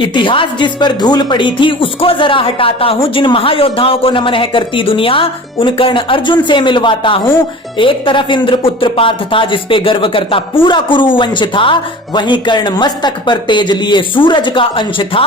इतिहास जिस पर धूल पड़ी थी उसको जरा हटाता हूँ। जिन महायोद्धाओं को नमन है करती दुनिया, उन कर्ण अर्जुन से मिलवाता हूँ। एक तरफ इंद्रपुत्र पार्थ था जिस पे गर्व करता पूरा कुरु वंश था, वहीं कर्ण मस्तक पर तेज लिए सूरज का अंश था।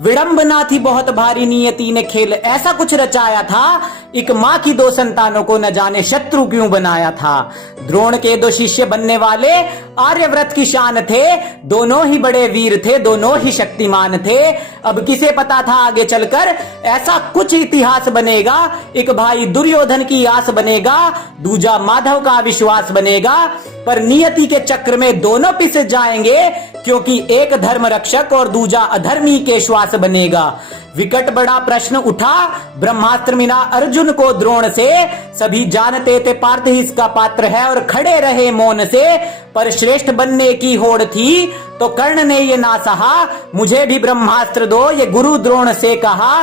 विडंबना थी बहुत भारी, नियति ने खेल ऐसा कुछ रचाया था। एक माँ की दो संतानों को न जाने शत्रु क्यों बनाया था। द्रोण के दो शिष्य बनने वाले आर्यव्रत की शान थे, दोनों ही बड़े वीर थे, दोनों ही शक्तिमान थे। अब किसे पता था आगे चलकर ऐसा कुछ इतिहास बनेगा। एक भाई दुर्योधन की आस बनेगा, दूजा माधव का विश्वास बनेगा। पर नियति के चक्र में दोनों पिस जाएंगे, क्योंकि एक धर्म रक्षक और दूजा अधर्मी के श्वास बनेगा। विकट बड़ा प्रश्न उठा ब्रह्मास्त्र मिला अर्जुन को द्रोण से। सभी जानते थे पार्थ ही इसका पात्र है और खड़े रहे मौन से। पर श्रेष्ठ बनने की होड़ थी तो कर्ण ने ये ना सहा, मुझे भी ब्रह्मास्त्र दो ये गुरु द्रोण से कहा।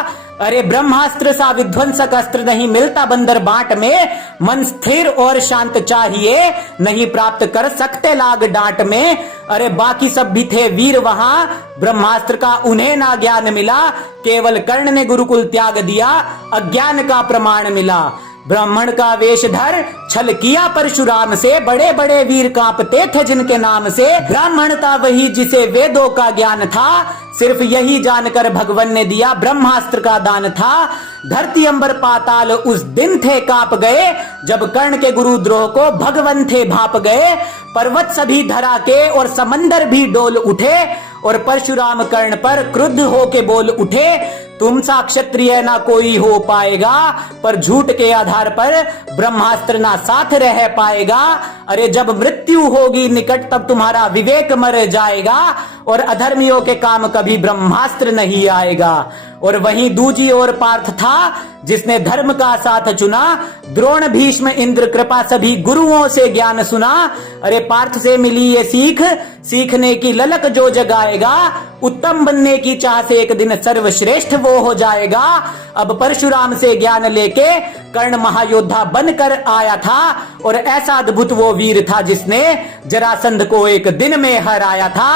अरे ब्रह्मास्त्र सा विध्वंसक अस्त्र नहीं मिलता बंदर बांट में। मन स्थिर और शांत चाहिए, नहीं प्राप्त कर सकते लाग डांट में। अरे बाकी सब भी थे वीर वहां, ब्रह्मास्त्र का उन्हें ना ज्ञान मिला। केवल कर्ण ने गुरुकुल त्याग दिया, अज्ञान का प्रमाण मिला। ब्राह्मण का वेश धर छल किया परशुराम से, बड़े बड़े वीर कांपते थे जिनके नाम से। ब्राह्मण था वही जिसे वेदों का ज्ञान था, सिर्फ यही जानकर भगवान ने दिया ब्रह्मास्त्र का दान था। धरती अंबर पाताल उस दिन थे कांप गए, जब कर्ण के गुरु द्रोह को भगवान थे भाप गए। पर्वत सभी धरा के और समंदर भी डोल उठे, और परशुराम कर्ण पर क्रुद्ध होके बोल उठे। तुम सा क्षत्रिय ना कोई हो पाएगा, पर झूठ के आधार पर ब्रह्मास्त्र ना साथ रह पाएगा। अरे जब मृत्यु होगी निकट तब तुम्हारा विवेक मर जाएगा, और अधर्मियों के काम कभी ब्रह्मास्त्र नहीं आएगा। और वहीं दूजी ओर पार्थ था जिसने धर्म का साथ चुना। द्रोण भीष्म इंद्र कृपा सभी गुरुओं से ज्ञान सुना। अरे पार्थ से मिली ये सीख, सीखने की ललक जो जगाएगा। उत्तम बनने की चाह से एक दिन सर्वश्रेष्ठ वो हो जाएगा। अब परशुराम से ज्ञान लेके कर्ण महायोद्धा बनकर आया था, और ऐसा अद्भुत वो वीर था जिसने जरासंध को एक दिन में हराया था।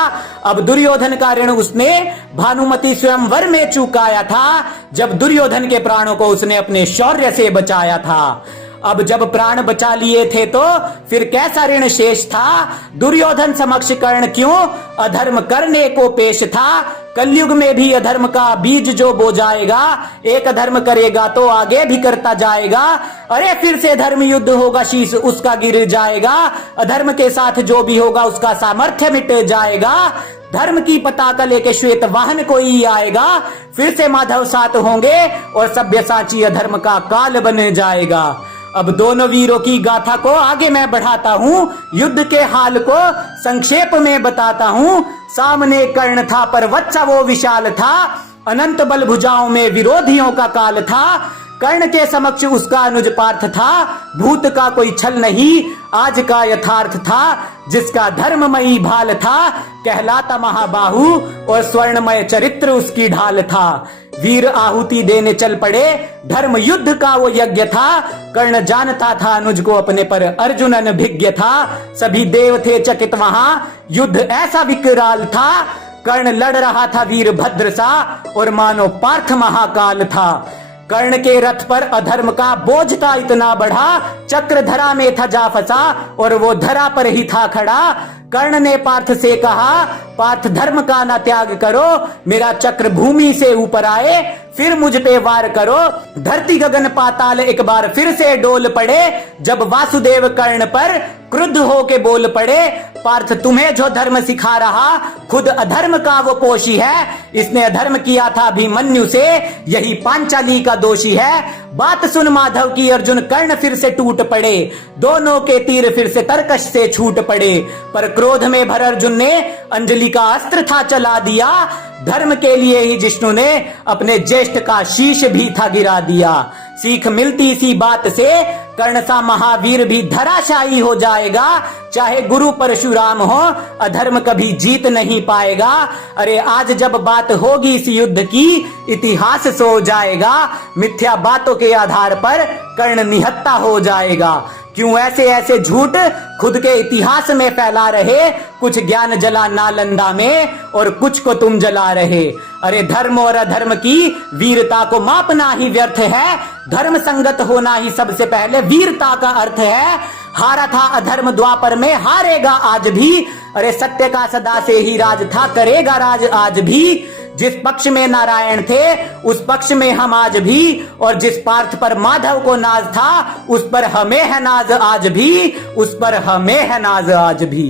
अब दुर्योधन का ऋण उसने भानुमति स्वयंवर में चुकाया था, जब दुर्योधन के प्राणों को उसने अपने शौर्य से बचाया था। अब जब प्राण बचा लिए थे तो फिर कैसा ऋण शेष था। दुर्योधन समक्ष कर्ण क्यों अधर्म करने को पेश था। कलयुग में भी अधर्म का बीज जो बो जाएगा, एक अधर्म करेगा तो आगे भी करता जाएगा। अरे फिर से धर्म युद्ध होगा, शीश उसका गिर जाएगा। अधर्म के साथ जो भी होगा उसका सामर्थ्य मिट जाएगा। धर्म की पताका लेके श्वेत वाहन कोई आएगा, फिर से माधव साथ होंगे और सभ्यसाची अधर्म का काल बन जाएगा। अब दोनों वीरों की गाथा को आगे मैं बढ़ाता हूँ, युद्ध के हाल को संक्षेप में बताता हूँ। सामने कर्ण था पर वत्सा वो विशाल था, अनंत बल भुजाओं में विरोधियों का काल था। कर्ण के समक्ष उसका अनुज पार्थ था, भूत का कोई छल नहीं आज का यथार्थ था। जिसका धर्ममयी भाल था कहलाता महाबाहु, और स्वर्णमय चरित्र उसकी ढाल था। वीर आहुति देने चल पड़े, धर्म युद्ध का वो यज्ञ था। कर्ण जानता था अनुज को अपने पर अर्जुन अनभिज्ञ था। सभी देव थे चकित वहां, युद्ध ऐसा विकराल था। कर्ण लड़ रहा था वीर भद्र सा, और मानो पार्थ महाकाल था। कर्ण के रथ पर अधर्म का बोझ था इतना बढ़ा, चक्र धरा में था जा फंसा और वो धरा पर ही था खड़ा। कर्ण ने पार्थ से कहा, पार्थ धर्म का ना त्याग करो, मेरा चक्र भूमि से ऊपर आए फिर मुझ पे वार करो। धरती गगन पाताल एक बार फिर से डोल पड़े, जब वासुदेव कर्ण पर क्रुद्ध होके बोल पड़े। पार्थ तुम्हें जो धर्म सिखा रहा, खुद अधर्म का वो पोषी है। इसने अधर्म किया था अभिमन्यु से, यही पांचाली का दोषी है। बात सुन माधव की अर्जुन कर्ण फिर से टूट पड़े, दोनों के तीर फिर से तरकश से छूट पड़े। पर क्रोध में भर अर्जुन ने अंजलि का अस्त्र था चला दिया। धर्म के लिए ही जिष्णु ने अपने ज्येष्ठ का शीश भी था गिरा दिया। सीख मिलती इसी बात से, कर्ण सा महावीर भी धराशायी हो जाएगा। चाहे गुरु परशुराम हो, अधर्म कभी जीत नहीं पाएगा। अरे आज जब बात होगी इस युद्ध की, इतिहास सो जाएगा। मिथ्या बातों के आधार पर कर्ण निहत्ता हो जाएगा। क्यों ऐसे ऐसे झूठ खुद के इतिहास में फैला रहे। कुछ ज्ञान जला नालंदा में और कुछ को तुम जला रहे। अरे धर्म और अधर्म की वीरता को मापना ही व्यर्थ है, धर्म संगत होना ही सबसे पहले वीरता का अर्थ है। हारा था अधर्म द्वापर में, हारेगा आज भी। अरे सत्य का सदा से ही राज था, करेगा राज आज भी। जिस पक्ष में नारायण थे उस पक्ष में हम आज भी, और जिस पार्थ पर माधव को नाज था उस पर हमें है नाज आज भी, उस पर हमें है नाज आज भी।